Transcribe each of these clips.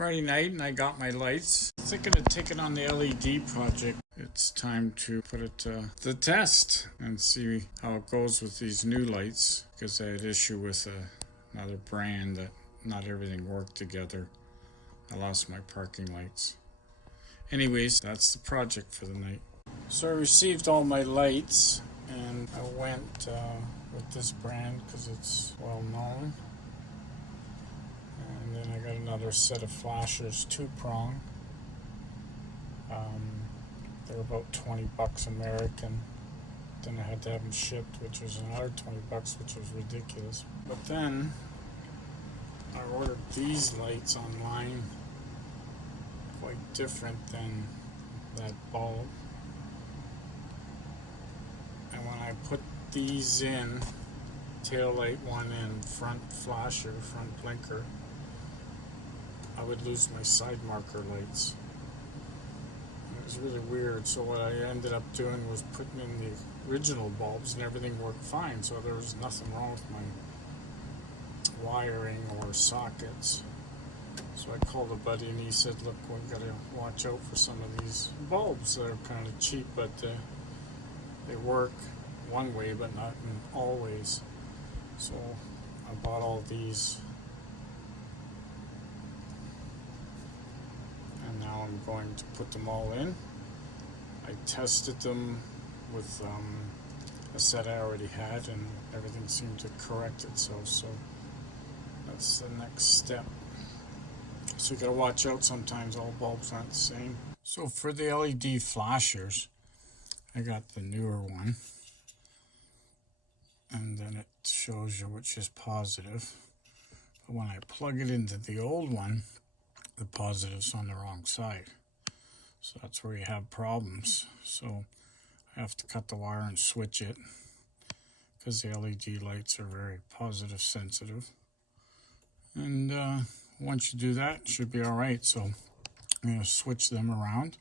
Friday night and I got my lights. Thinking of taking on the LED project. It's time to put it to the test and see how it goes with these new lights, because I had issue with another brand that not everything worked together. I lost my parking lights. Anyways, that's the project for the night. So I received all my lights and I went with this brand because it's well known. And then I got another set of flashers, 2-prong. They're about $20 American. Then I had to have them shipped, which was another $20, which was ridiculous. But then I ordered these lights online, quite different than that bulb. And when I put these in, tail light one and front flasher, front blinker, I would lose my side marker lights. It was really weird. So what I ended up doing was putting in the original bulbs and everything worked fine. So there was nothing wrong with my wiring or sockets. So I called a buddy and he said, look, we gotta watch out for some of these bulbs. They're kind of cheap, but they work one way, but not always. So I bought all these. And now I'm going to put them all in. I tested them with a set I already had and everything seemed to correct itself. So that's the next step. So you gotta watch out, sometimes all bulbs aren't the same. So for the LED flashers, I got the newer one. And then it shows you which is positive. But when I plug it into the old one, the positive's on the wrong side. So that's where you have problems. So I have to cut the wire and switch it, because the LED lights are very positive sensitive. And once you do that, it should be all right. So I'm going to switch them around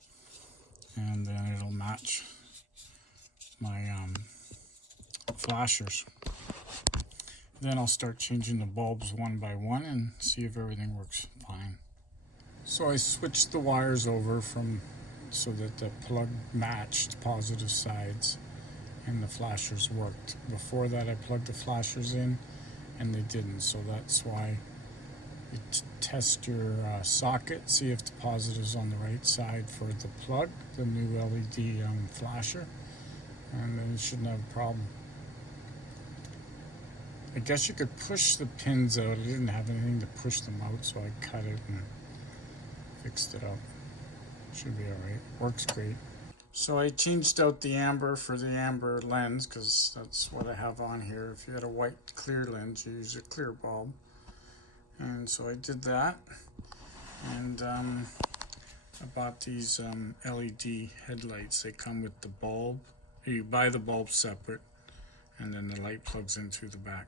and then it'll match my flashers. Then I'll start changing the bulbs one by one and see if everything works fine. So I switched the wires over so that the plug matched positive sides and the flashers worked. Before that I plugged the flashers in and they didn't, so that's why you test your socket, see if the positive is on the right side for the plug, the new LED flasher, and then you shouldn't have a problem. I guess you could push the pins out. I didn't have anything to push them out, so I cut it and fixed it out. Should be alright. Works great. So I changed out the amber for the amber lens, because that's what I have on here. If you had a white clear lens, you use a clear bulb. And so I did that. And I bought these LED headlights. They come with the bulb. You buy the bulb separate, and then the light plugs in through the back.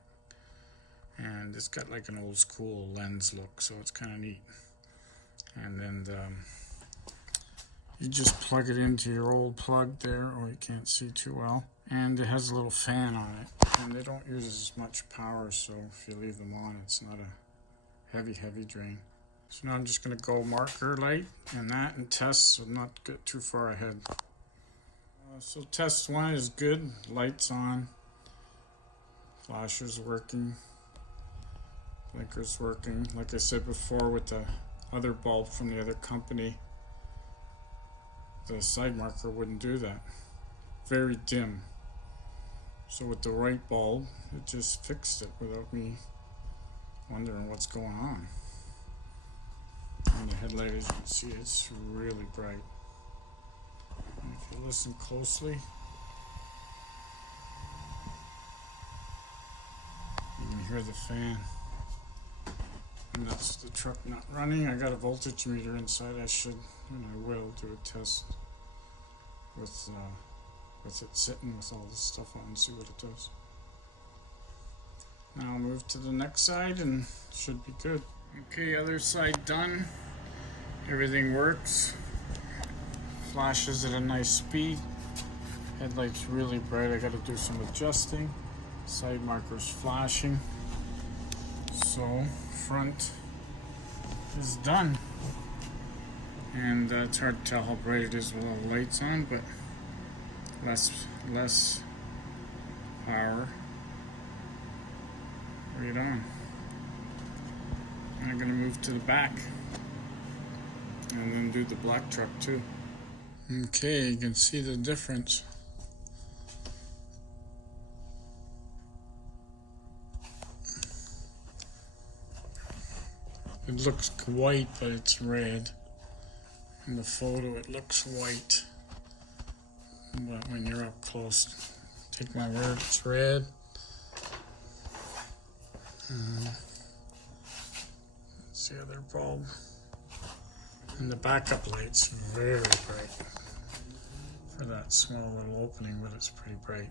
And it's got like an old school lens look, so it's kind of neat. And then you just plug it into your old plug there, or you can't see too well. And it has a little fan on it, and they don't use as much power, so if you leave them on, it's not a heavy drain. So now I'm just going to go marker light and that and test, so not get too far ahead. So test one is good, lights on, flashers working, blinkers working. Like I said before with the other bulb from the other company, the side marker wouldn't do that. Very dim. So with the right bulb, it just fixed it without me wondering what's going on. And the headlight, as you can see, it's really bright. And if you listen closely, you can hear the fan. And that's the truck not running. I got a voltage meter inside. I should, and I will, do a test with it sitting with all this stuff on and see what it does. Now I'll move to the next side and it should be good. Okay, other side done. Everything works. Flashes at a nice speed. Headlight's really bright. I got to do some adjusting. Side markers flashing. So front is done. And it's hard to tell how bright it is with all the lights on, but less power. Right on. I'm gonna move to the back and then do the black truck too. Okay, you can see the difference. It looks white, but it's red. In the photo, it looks white. But when you're up close, take my word, it's red. That's the other bulb. And the backup light's very bright for that small little opening, but it's pretty bright.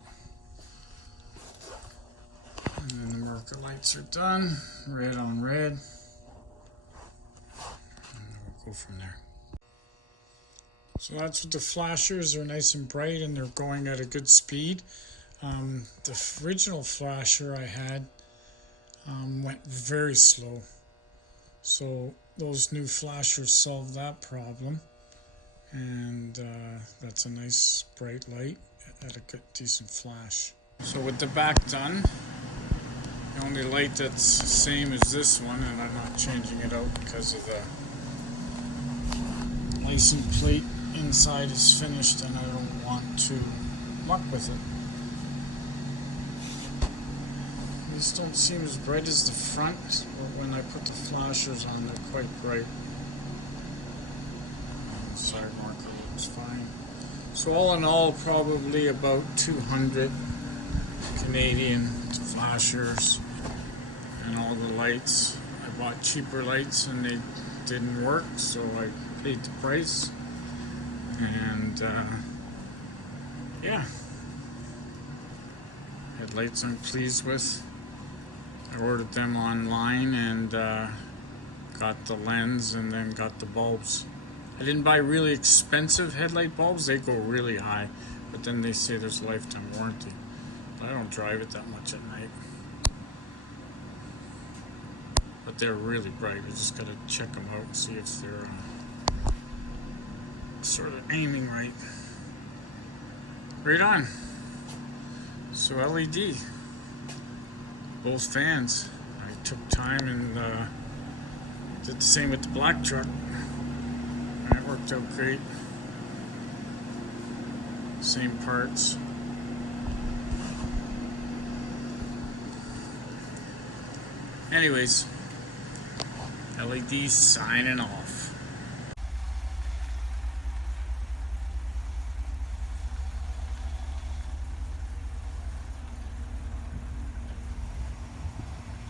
And then the marker lights are done, red on red. And we'll go from there. So that's what the flashers are, nice and bright and they're going at a good speed. The original flasher I had went very slow. So those new flashers solved that problem. And that's a nice bright light at a good decent flash. So with the back done, the only light that's the same as this one, and I'm not changing it out because of the license plate inside is finished and I don't want to muck with it. These don't seem as bright as the front, but when I put the flashers on, they're quite bright. And the side marker looks fine. So all in all, probably about 200 Canadian flashers and all the lights. I bought cheaper lights and they didn't work, so I paid the price. And yeah, headlights I'm pleased with. I ordered them online and got the lens and then got the bulbs. I didn't buy really expensive headlight bulbs, they go really high, but then they say there's a lifetime warranty. But I don't drive it that much at night. But they're really bright, you just gotta check them out and see if they're sort of aiming right. Right on. So LED. Both fans. I took time and did the same with the black truck. And it worked out great. Same parts. Anyways, LED signing off.